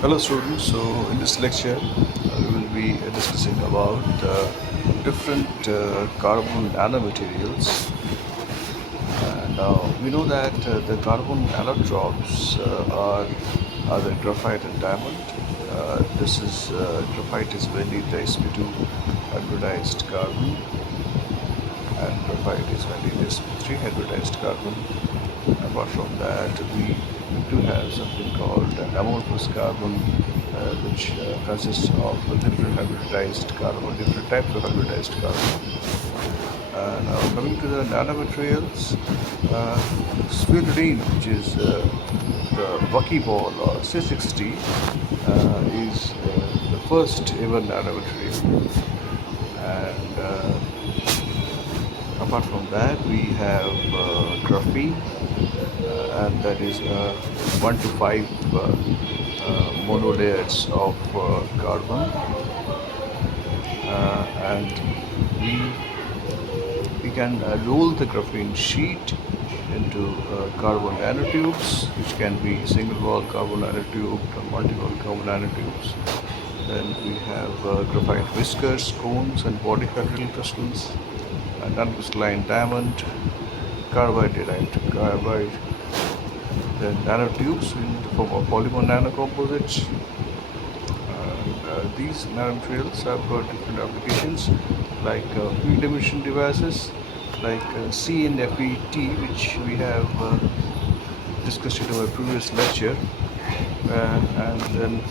Hello students, so in this lecture we will be discussing about different carbon nanomaterials. And we know that the carbon nanotropes are the graphite and diamond. Graphite is mainly the sp2 hybridized carbon, and graphite is mainly the sp3 hybridized carbon. Apart from that, we do have something called an amorphous carbon, which consists of different hybridized carbon, different types of hybridized carbon. Now, coming to the nanomaterials, spirulene, which is the buckyball or C60, is the first ever nanomaterial. And apart from that, we have graphene, and that is 1 to 5 monolayers of carbon, and we can roll the graphene sheet into carbon nanotubes, which can be single wall carbon nanotube or multi-wall carbon nanotubes. Then we have graphite whiskers, cones, and body hydrogen crystals, non-crystalline diamond, carbide derived carbide, then nanotubes in the form of polymer nanocomposites. These nanomaterials have got different applications like field emission devices like CNFET, which we have discussed in our previous lecture, and then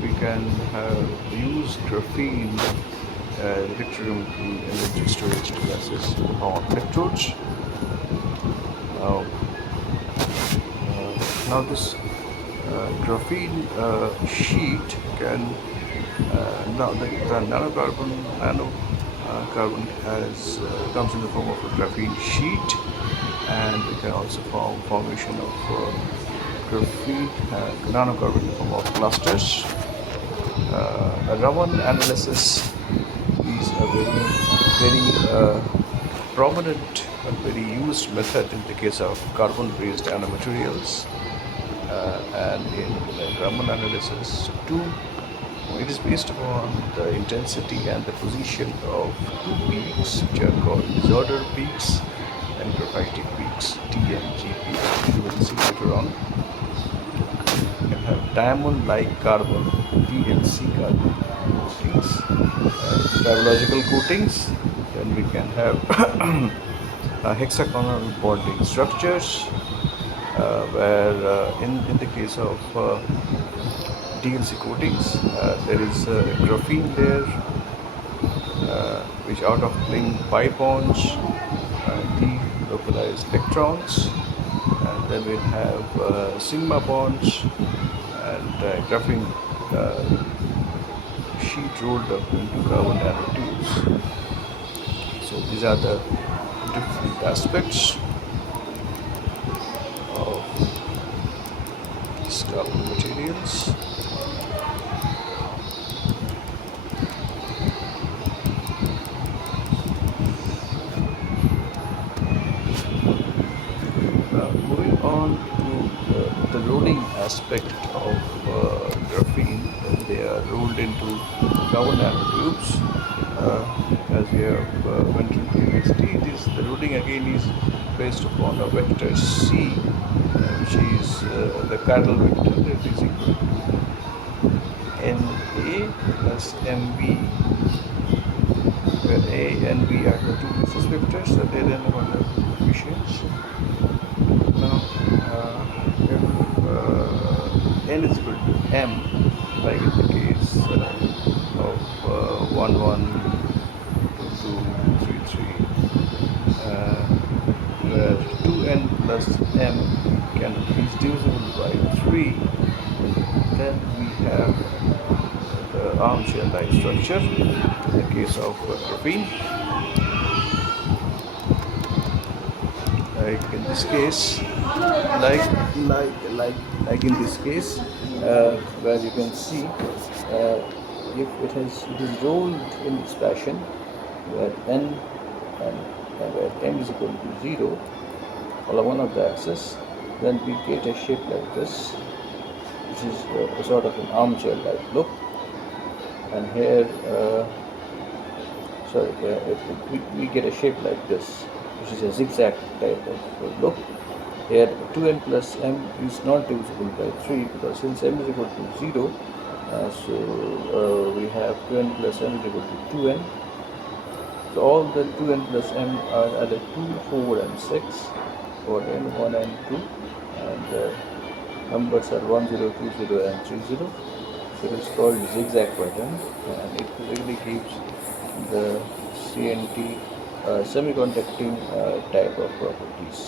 we can use graphene electric storage devices on electrodes. Now, now this graphene sheet can now the nano carbon has comes in the form of a graphene sheet, and we can also form formation of graphene nanocarbon in the form of clusters. Raman analysis is a very prominent and very used method in the case of carbon-based nanomaterials. And in Raman analysis, it is based upon the intensity and the position of two peaks, which are called disorder peaks and graphitic peaks, T and G peaks, which you will see later on. We can have diamond-like carbon, DLC carbon coatings, tribological coatings. Then we can have hexagonal bonding structures, where in the case of DLC coatings, there is a graphene layer, which out of plane pi bonds delocalized electrons, and then we'll have sigma bonds and graphene sheet rolled up into carbon nanotubes. So these are the different aspects of these carbon materials. Moving on to the rolling aspect of graphene, when they are rolled into carbon nanotubes, as we have mentioned previously, the rolling again is based upon a vector C, which is the chiral vector that is equal to Na plus Mv, where A and V are the two basis vectors, so they then have the coefficients. Now, if n is equal to m, like in the case of 1, 1, 2, 2, 3, 3, where 2n plus m can be divisible by 3, then we have the armchair-like structure in the case of graphene. Like in this case, like in this case, where you can see if it is rolled in this fashion, where n and where n is equal to 0 along one of the axis, then we get a shape like this. which is a sort of an armchair-like look, and here, we get a shape like this, which is a zigzag type of look. Here 2n plus m is not divisible by 3 because since m is equal to 0, we have 2n plus m is equal to 2n. So all the 2n plus m are either 2, 4 and 6 for n 1 and 2, and numbers are 1, 0, 2, 0 and 3, 0. So it is called zigzag pattern, and it basically gives the CNT semiconducting type of properties.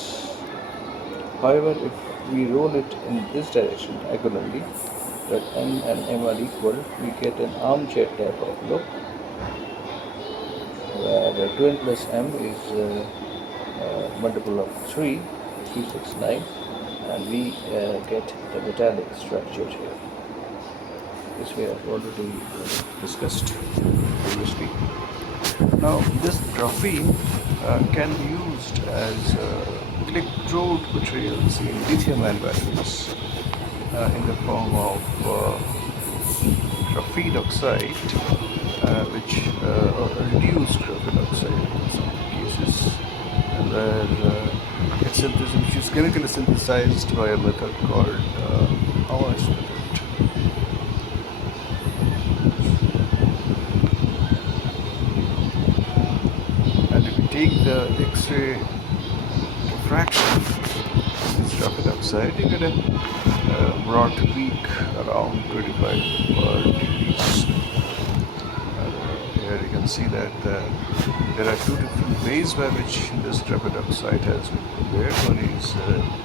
However, if we roll it in this direction diagonally, that n and m are equal, we get an armchair type of look, where 2n plus m is multiple of 3, 3, 6, 9, and we get the metallic structure here. This we have already discussed previously. Now, this graphene can be used as electrode materials in lithium-ion batteries in the form of graphene oxide, which reduced graphene oxide in some cases, and where which is chemically synthesized by a method called Howard's method. And if we take the X-ray diffraction of this graphene oxide, you get a broad peak around 25 degrees. Here you can see that there are two different ways by which this graphene oxide has been prepared. One is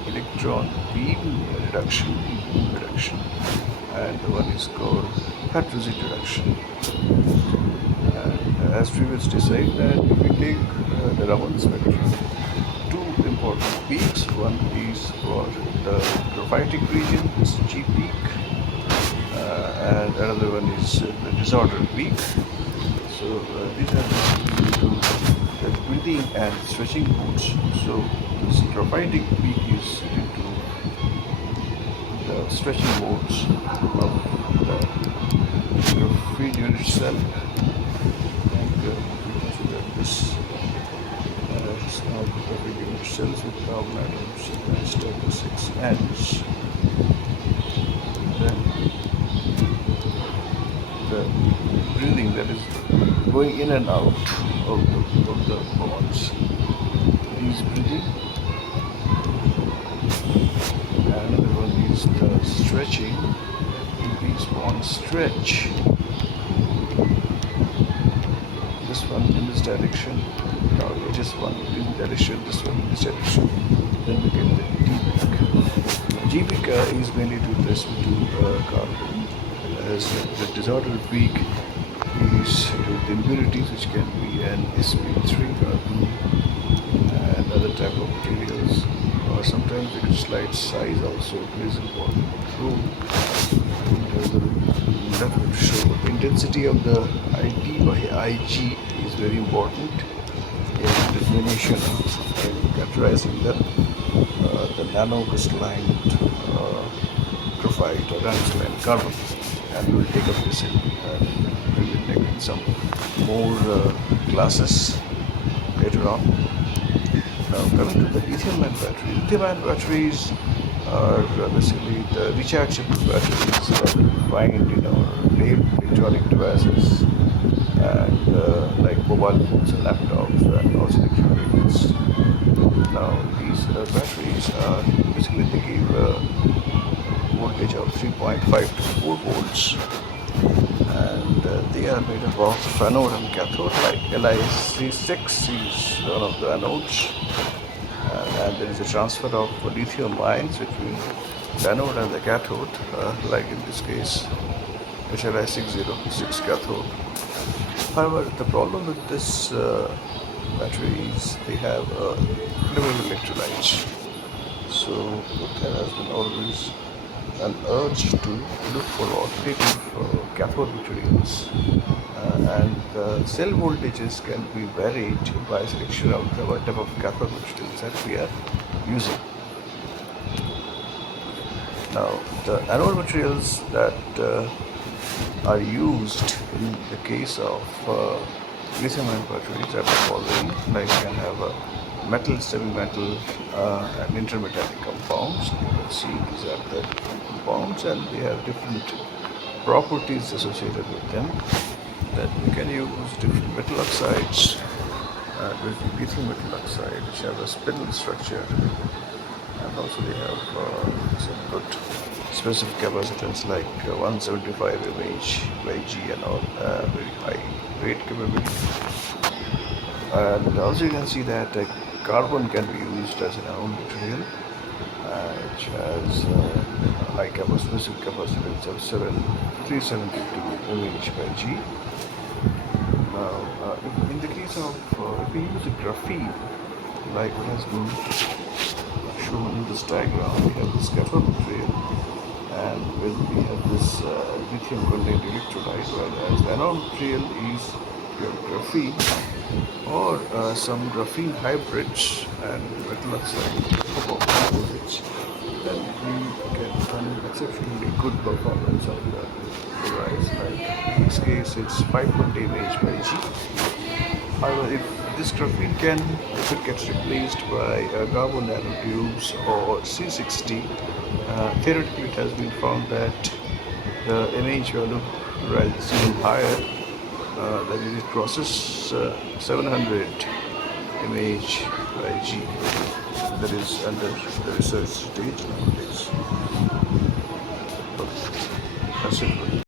electron beam reduction, and the one is called hydrogen reduction. And as previously said, that if we take the Raman spectrum, two important peaks. One is for the graphitic region, this G peak, and another one is the disordered peak. So these are due to the breathing and stretching modes. So this graphitic peak is due to the stretching modes of the graphene unit cell. And we consider this as now graphene unit cells with carbon atoms attached to the 6 ends. Then the breathing that is going in and out of the bonds is breathing, and another one is the stretching. These bonds stretch. This one in this direction, now this one in this direction, this one in this direction. Then we get the D peak. G peak is mainly due to this to carbon, as the disordered peak is with impurities, which can be an sp3 carbon and other type of materials, or sometimes the crystallite size also plays an important role in the method. So the intensity of the IT by IG is very important in determination of characterizing the nanocrystalline graphite or nanocrystalline carbon, and we will take up this in some more classes later on. Now coming to the lithium-ion battery. Lithium-ion batteries are basically the rechargeable batteries that we find in our electronic devices, and like mobile phones and laptops and also electric vehicles. Now these batteries are basically, they give a voltage of 3.5 to 4 volts, and they are made up of anode and cathode. Like LiC6 is one of the anodes, and there is a transfer of lithium ions between the anode and the cathode, like in this case HLi606 cathode. However, the problem with this battery is they have flammable electrolytes. So there has been always an urge to look for alternative cathode materials, and the cell voltages can be varied by selection of the type of cathode materials that we are using. Now, the anode materials that are used in the case of lithium-ion batteries are the following. Like you can have a metal, semi-metal, and intermetallic compounds. You can see these are the compounds, and they have different properties associated with them. Then we can use different metal oxides, with lithium metal oxide, which have a spindle structure, and also they have some good specific capacitance like 175 mAh by G and all, very high weight capability. And also you can see that carbon can be used as an anode material, which has high specific capacitance of 372 mAh by G. Now, in the case of if we use a graphene, like what has been shown in this diagram, we have this cathode material, and when we have this lithium contained electrolyte, whereas the anode material is your graphene or some graphene hybrids and metal oxide composites, then we get an exceptionally good performance of the device. Like in this case, it's 520 mAh by G. However, if this graphene can, if it gets replaced by carbon nanotubes or C60, theoretically it has been found that the mAh value rises even higher, that it crosses 700 mAh by G. That is under the research stage nowadays. Okay, that's it.